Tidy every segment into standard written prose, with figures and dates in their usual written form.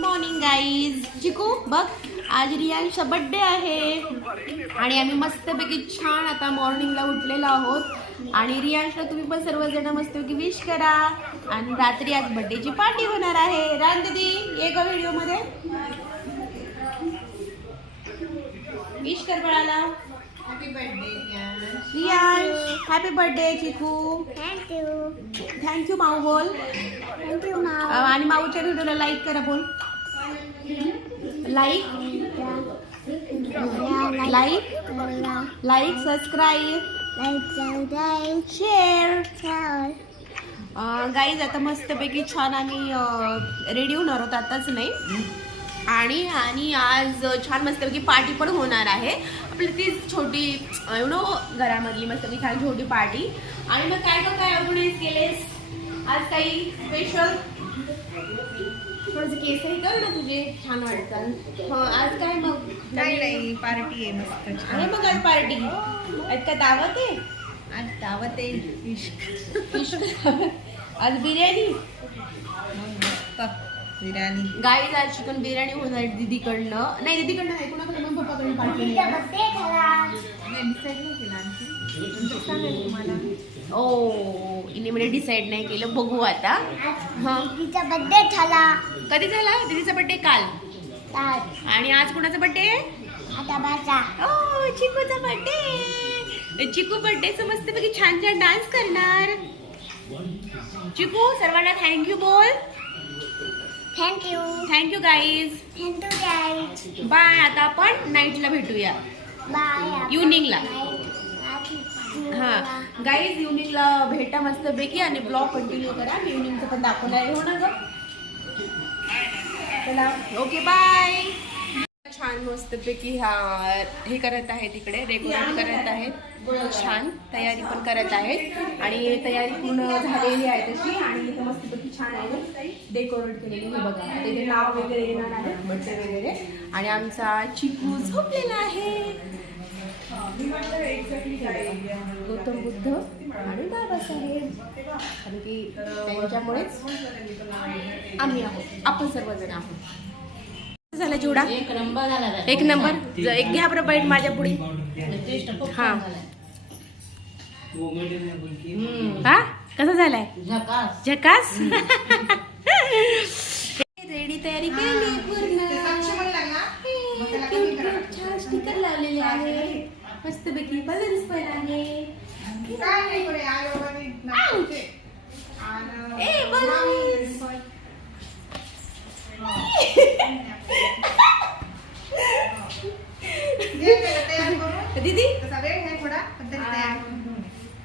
Morning guys. चिकू बघ, आज रियांशचा बर्थडे आहे आणि आम्ही मस्तपैकी छान आता मॉर्निंगला उठलेलो आहोत. आणि रियांशला तुम्ही पण सर्वजण मस्तपैकी विश करा. आणि रात्री आज बर्थडेची पार्टी होणार आहे. रान दीदी ये का व्हिडिओ मध्ये विश कर बाळाला. Happy birthday Riyansh. Happy birthday चिकू. थँक्यू माऊ बोल. थँक्यू माऊ. आणि माऊच्या व्हिडिओला लाईक करा बोल. Like subscribe share. गाईज आता मस्तपैकी छान आम्ही रेडी होणार आहोत आताच नाही. आणि आज छान मस्तपैकी पार्टी पण होणार आहे आपली. तीच छोटी घरामधली मस्तपैकी छान छोटी पार्टी. आणि मग काय ऑर्गनाईज केलेस आज? काही स्पेशल थोडंसं केसरी कर ना, तुझे छान वाटतात. आज काय मग? नाही पार्टी आहे मस्त आहे मग आज पार्टी. आज काय दावत आहे? आज दावत आहे फिश. आज बिर्याणी. मस्त बिर्याणी. गाईज आज चिकन बिर्याणी होणार दीदीकडनं. नाही दीदीकडनं नाही, कोणाकडे मग पप्पाकडे पार्टी. डिसाईड नाही केला आणखी. सांगेल तुम्हाला. ओ इने म्हणजे डिसाईड नाही केलं, बघू आता. हा तिचा बर्थडे झाला. कधी झाला? दीदीचा बर्थडे काल. आणि आज कोणाचा बर्थडे? आता माझा. ओ चिकूचा बर्थडे. चिकू बर्थडेचं मस्तपैकी छान छान डान्स करणार. चिकू सर्वांना थँक्यू बोल. Thank you guys. गाईज. बाय. आता आपण नाईटला भेटूया. बाय. इव्हनिंगला. हा गाईज इव्हनिंगला भेटा मस्तपैकी आणि ब्लॉग कंटिन्यू करा. मी इव्हनिंगचं पण दाखवणार आहे. हो ना ग? चला ओके बाय. छान मस्तपैकी हे करत आहेत, इकडे डेकोरेट करत आहेत. छान तयारी पण करत आहेत आणि तयारी पूर्ण झालेली आहे तशी. आणि इथं मस्तपैकी छान आहे डेकोरेट केलेली. हे बघा त्याचे नाव वगैरे येणार आहे, बर्थडे वगैरे. आणि आमचा चिकू झोपलेला आहे. गौतम बुद्ध आणि बाबासाहेब. कारण की त्यांच्यामुळेच आम्ही आहोत, आपण सर्वजण आहोत. झाला चिवडा एक नंबर. एक घ्या बरं बाईट माझ्या पुढे. हा हा कसा झालाय? झकास. रेडी तयारी केली पूर्ण. छान स्टिकर लावलेले आहे मस्तपैकी. बलून्स पण आहे. ए बलून्स. दीदी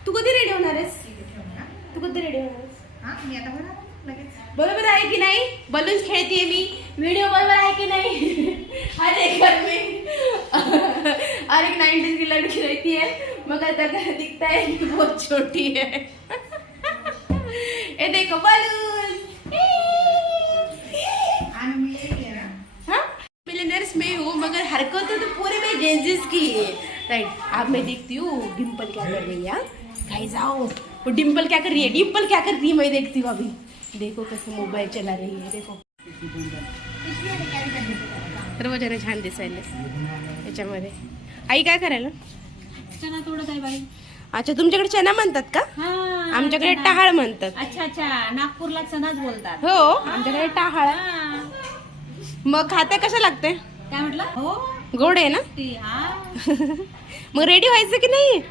तू कधी रेडी होणार आहेस? बरोबर आहे की नाही? बलून्स खेळतीये मी. व्हिडिओ बरोबर आहे की नाही? अरे घर में अरे 90s की लड़की रहती है मगर दिखता है कि बहुत छोटी है. ये देखो बलून. मिलियनर्स में हूँ मगर हरकतें तो पूरे में जेंजिस की है. राइट. अब मैं देखती हूँ डिम्पल क्या कर रही है. गाइस आओ, वो डिम्पल क्या कर रही है मैं देखती हूँ अभी. देखो कैसे मोबाईल चला रही है. देखो सर्वजण छान दिसायले याच्यामध्ये. आई काय करायला? चना तोडत आहे बाई. अच्छा तुमच्याकडे चना म्हणतात का? आमच्याकडे टाहाळ म्हणतात. अच्छा नागपूरला चनाच बोलतात. हो आमच्याकडे टाहाळ. मग खाते कसं लागते? काय म्हटलं? हो गोड आहे ना? मग रेडी व्हायचं की नाही?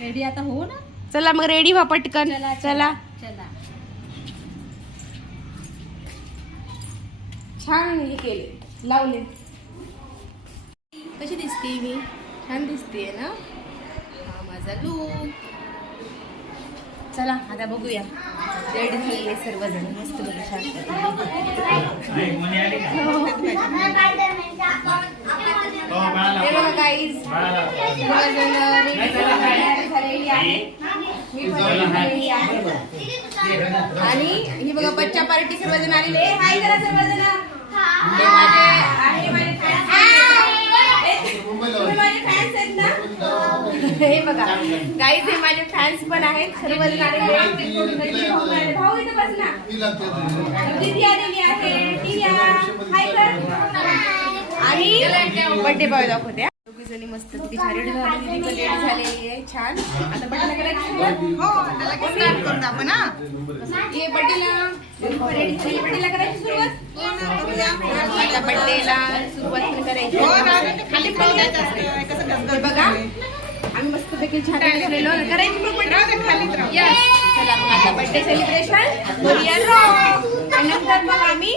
रेडी आता हो ना. चला मग रेडी व्हा पटकन. चला छान हे केले लावले. कशी दिसते मी? छान दिसते ना. हा माझा लूक. चला आता बघूया. रेडी झालेले सर्वजण मस्त बघा छान. हे बघा गाईज झालेली आहे. मी पण झालेली आहे. आणि ही बघा बच्चा पार्टी सर्वजण आलेले. हाय करा सर्वजण. हे माझे फॅन्स आहेत ना. हे बघा गाईज हे माझे फॅन्स पण आहेत सर्वजण आलेले. भाऊ इथं बस ना. दीदी आलेली आहे. टीव्ही बर्थडे बॉय दाखवते. दोघी जणी मस्त रेडी झालेली आहे छान. आता बर्थडेला करायचं स्टार्ट करू आपण. हे बर्थडेला करायची सुरुवात. आता बर्थडेला सुरुवात करायची. बघा आम्ही मस्त पैकी छान झालेलो करायची. चला मग आता बर्थडे सेलिब्रेशन करूया. आणि नंतर मग आम्ही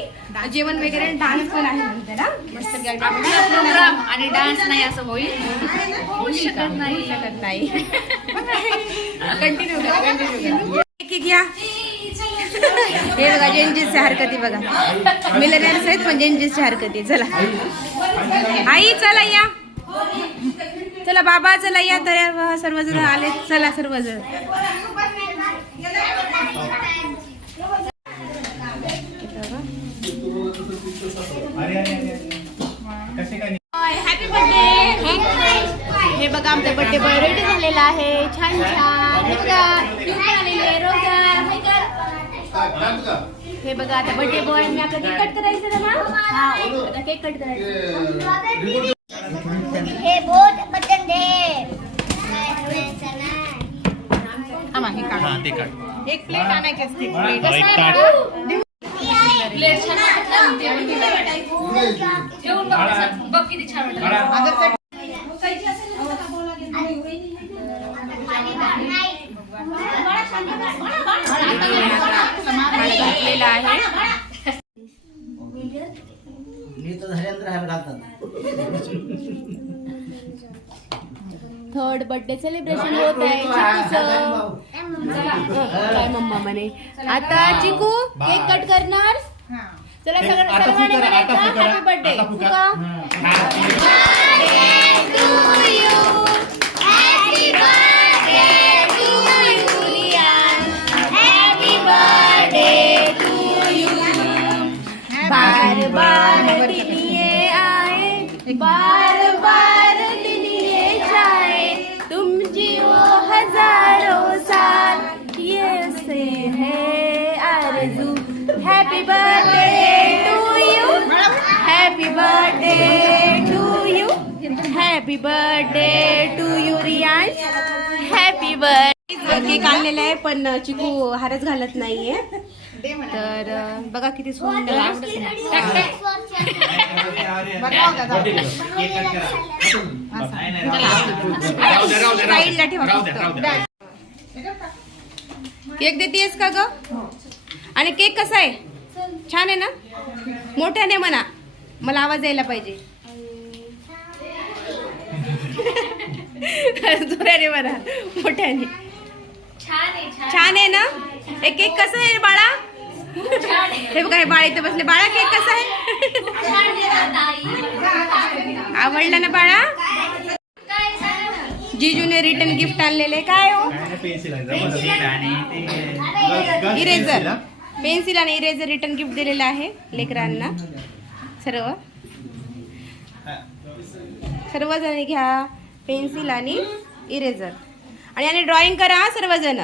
जेवण वगैरे डान्स पण आहे नंतर. मस्त प्रोग्राम आणि डान्स नाही असं होईल शकत नाही. कंटिन्यू घ्या. हे बघा जेंजीसच्या हरकती बघा. मिलेनियर्स आहेत पण जेंजीसच्या हरकती. चला आई चला या. चला बाबा चला या. तर सर्वजण आले. चला सर्वजण. Happy birthday. हे बघा आमचा बर्थडे बॉय रेडी झालेला आहे. छान छान. हे बघा आलेले रोजा. हे बघा आता बर्थडे बॉय मी आता केक कट करायचं ना. आता केक कट करायचं. हे बोट बटन दे. एक प्लेट आणायची असते. बघ किती छान वाटतं. घातलेला आहे. थर्ड बर्थडे सेलिब्रेशन होत आहे चिकूचं. काय मम्मा म्हणे आता चिकू केक कट करणार. चला सर्वांनी म्हणायचं हॅपी बर्थडे. बार बार दिन ये आए, बार बार दिन ये जाए, तुम जियो हजारों साल, ये से है Aarzoo. Happy birthday to you, happy birthday to you, happy birthday to you Riyansh. Happy birthday. Cake आणलेला आहे पण चिकू हारच घालत नाहीये. तर बघा किती सुंदर. साईडला ठेवा. केक देतेस का ग? आणि केक कसा आहे? छान आहे ना? मोठ्याने म्हणा, मला आवाज यायला पाहिजे. जोराने म्हणा, मोठ्याने. छान आहे ना? हे केक कसं आहे बाळा? हे बघा हे बाळ इथे बसले. बाळा केक कसा आहे? आवडला ना बाळा? जीजूने रिटर्न गिफ्ट आणलेले. काय हो? इरेझर, पेन्सिल आणि इरेझर रिटर्न गिफ्ट दिलेलं आहे लेकरांना. सर्वजण घ्या पेन्सिल आणि इरेझर आणि ड्रॉइंग करा सर्वजण.